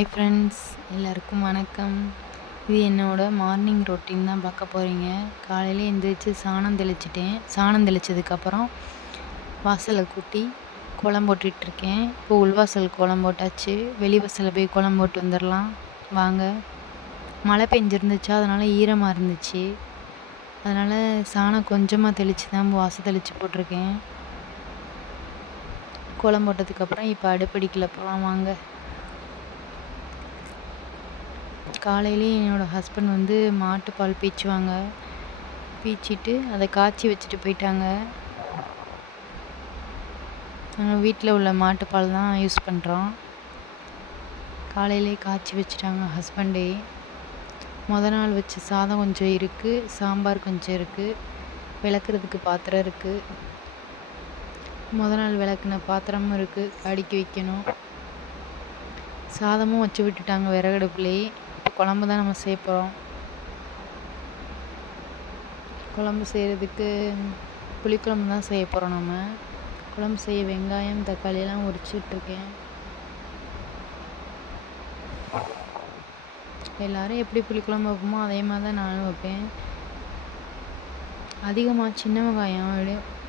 Hi friends, எல்லாருக்கும் வணக்கம். இது என்னோட மார்னிங் ரொட்டீன் தான் பார்க்க போகிறீங்க. காலையில் எழுந்திரிச்சு சாணம் தெளிச்சிட்டேன். சாணம் தெளித்ததுக்கப்புறம் வாசலை கூட்டி கோலம் போட்டுட்ருக்கேன். இப்போ உள்வாசல் கோலம் போட்டாச்சு. வெளி வாசலில் போய் கோலம் போட்டு வந்துடலாம் வாங்க. மழை பெஞ்சிருந்துச்சா, அதனால் ஈரமாக இருந்துச்சு. அதனால் சாணம் கொஞ்சமாக தெளித்து தான் வாசல் தெளித்து போட்டிருக்கேன். கோலம் போட்டதுக்கப்புறம் இப்போ அடுப்படிக்கல போகலாம் வாங்க. காலையிலே என்னோடய ஹஸ்பண்ட் வந்து மாட்டுப்பால் பீச்சுவாங்க. பீச்சிட்டு அதை காய்ச்சி வச்சுட்டு போயிட்டாங்க. நாங்கள் வீட்டில் உள்ள மாட்டுப்பால் தான் யூஸ் பண்ணுறோம். காலையிலே காய்ச்சி வச்சுட்டாங்க ஹஸ்பண்டே. நாள் வச்ச சாதம் கொஞ்சம் இருக்குது, சாம்பார் கொஞ்சம் இருக்குது, விளக்குறதுக்கு பாத்திரம் இருக்குது. நாள் விளக்குன பாத்திரமும் இருக்குது, அடுக்கி வைக்கணும். சாதமும் வச்சு விட்டுட்டாங்க விறகடுப்புலேயே. குழம்பு தான் நம்ம செய்ய போகிறோம். குழம்பு செய்கிறதுக்கு புளிக்குழம்பு தான் செய்ய போகிறோம். நம்ம குழம்பு செய்ய வெங்காயம் தக்காளியெல்லாம் உரிச்சிட்ருக்கேன். எல்லோரும் எப்படி புளிக்குழம்பு வைப்போமோ அதே மாதிரி தான் நானும் வைப்பேன். அதிகமாக சின்ன வெங்காயம்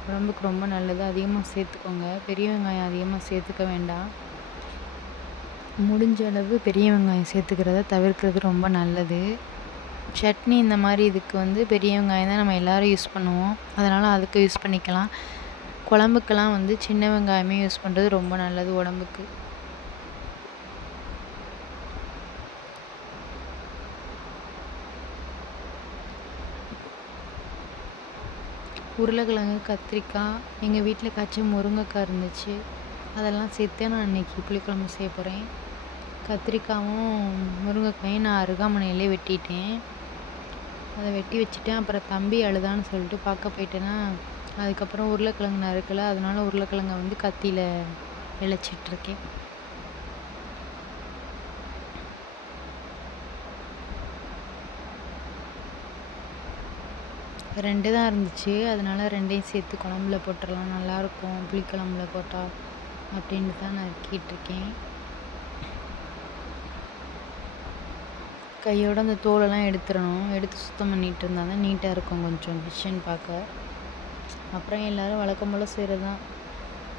உடம்புக்கு ரொம்ப நல்லது, அதிகமாக சேர்த்துக்கோங்க. பெரிய வெங்காயம் அதிகமாக சேர்த்துக்க வேண்டாம். முடிஞ்ச அளவு பெரிய வெங்காயம் சேர்த்துக்கிறத தவிர்க்கிறது ரொம்ப நல்லது. சட்னி இந்த மாதிரி இதுக்கு வந்து பெரிய வெங்காயம் தான் நம்ம எல்லோரும் யூஸ் பண்ணுவோம். அதனால் அதுக்கு யூஸ் பண்ணிக்கலாம். குழம்புக்கெல்லாம் வந்து சின்ன வெங்காயமே யூஸ் பண்ணுறது ரொம்ப நல்லது உடம்புக்கு. உருளைக்கிழங்கு, கத்திரிக்காய், எங்கள் வீட்டில் காய்ச்ச முருங்கைக்காய் இருந்துச்சு, அதெல்லாம் சேர்த்து நான் இன்றைக்கி புளிக்குழம்பு செய்ய போகிறேன். கத்திரிக்காயும் முருங்கைக்காயும் நான் அருகாமனையிலே வெட்டிட்டேன். அதை வெட்டி வச்சுட்டேன். அப்புறம் தம்பி அழுதான்னு சொல்லிட்டு பார்க்க போயிட்டேன்னா, அதுக்கப்புறம் உருளைக்கிழங்கு நறுக்கலை. அதனால் உருளைக்கிழங்கை வந்து கத்தியில் இழைச்சிட்ருக்கேன். ரெண்டு தான் இருந்துச்சு, அதனால் ரெண்டையும் சேர்த்து குழம்புல போட்டுடலாம், நல்லாயிருக்கும் புளிக்குழம்புல போட்டால் அப்படின்னு தான் நான் நறுக்கிட்டுருக்கேன். கையோடு அந்த தோலெல்லாம் எடுத்துடணும். எடுத்து சுத்தம் பண்ணிகிட்டு இருந்தால் தான் நீட்டாக இருக்கும் கொஞ்சம் டிஷ்ஷன் பார்க்க. அப்புறம் எல்லோரும் வழக்கம் போல் செய்கிறது தான்.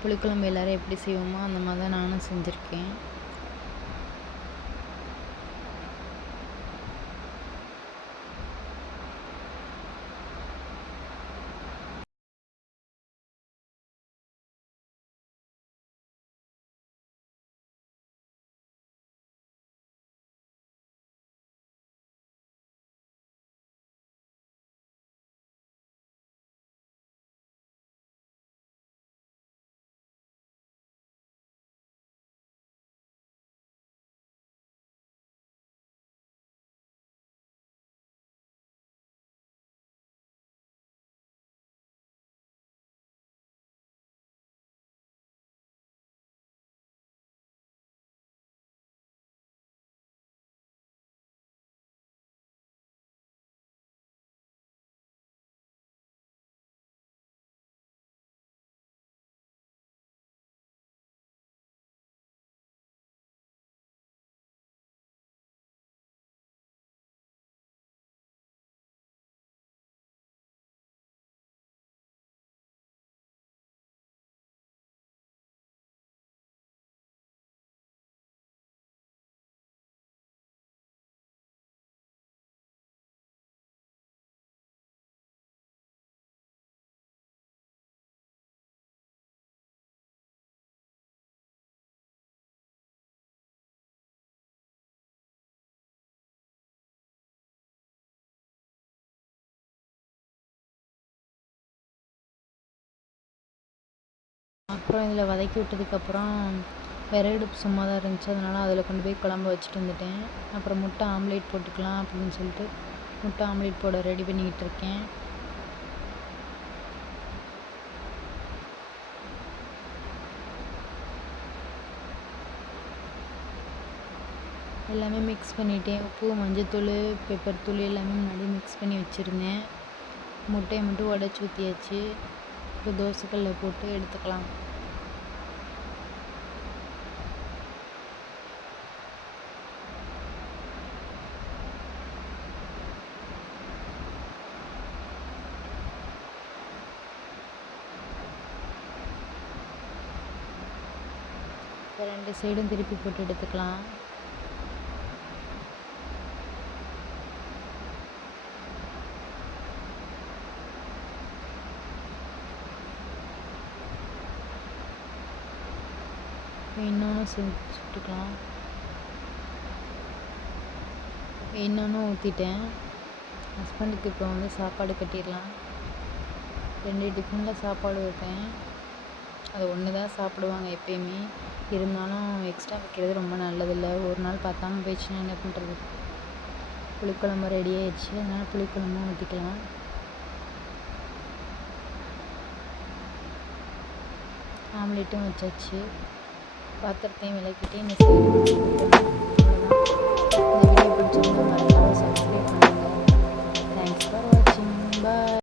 புளிக்குழம்பு எல்லோரும் எப்படி செய்வோமோ அந்த மாதிரி தான் நானும் செஞ்சுருக்கேன். அப்புறம் இதில் வதக்கி விட்டதுக்கப்புறம் விறகடுப்பு சும்மா தான் இருந்துச்சு, அதனால் அதில் கொண்டு போய் குழம்பு வச்சுட்டு வந்துட்டேன். அப்புறம் முட்டை ஆம்லேட் போட்டுக்கலாம் அப்படின்னு சொல்லிட்டு முட்டை ஆம்லேட் போட ரெடி பண்ணிக்கிட்டு இருக்கேன். எல்லாமே மிக்ஸ் பண்ணிட்டேன். உப்பு, மஞ்சத்தூள், பெப்பர் தூள் எல்லாமே முன்னாடி மிக்ஸ் பண்ணி வச்சுருந்தேன். முட்டையை மட்டும் உடச்சி ஊற்றியாச்சு. இப்போ தோசைக்கல்லில் போட்டு எடுத்துக்கலாம். இப்போ 2 சைடும் திருப்பி போட்டு எடுத்துக்கலாம். இன்னொன்று சுட்டுக்கலாம். இன்னொன்று ஊற்றிட்டேன். ஹஸ்பண்டுக்கு இப்போ வந்து சாப்பாடு கட்டிடலாம். 2 டிஃபனில் சாப்பாடு வைப்பேன். அது ஒன்று தான் சாப்பிடுவாங்க எப்பயுமே. இருந்தாலும் எக்ஸ்ட்ரா வைக்கிறது ரொம்ப நல்லதில்லை. ஒரு நாள் பத்தாமல் போயிடுச்சுன்னா என்ன பண்ணுறது? புளிக்குழம்பு ரெடி ஆயிடுச்சு. அதனால் புளிக்குழம்பும் ஊற்றிக்கலாம். ஆம்லேட்டும் வச்சாச்சு. பாத்திரத்தையும் விளக்கிட்டு இந்த சைடு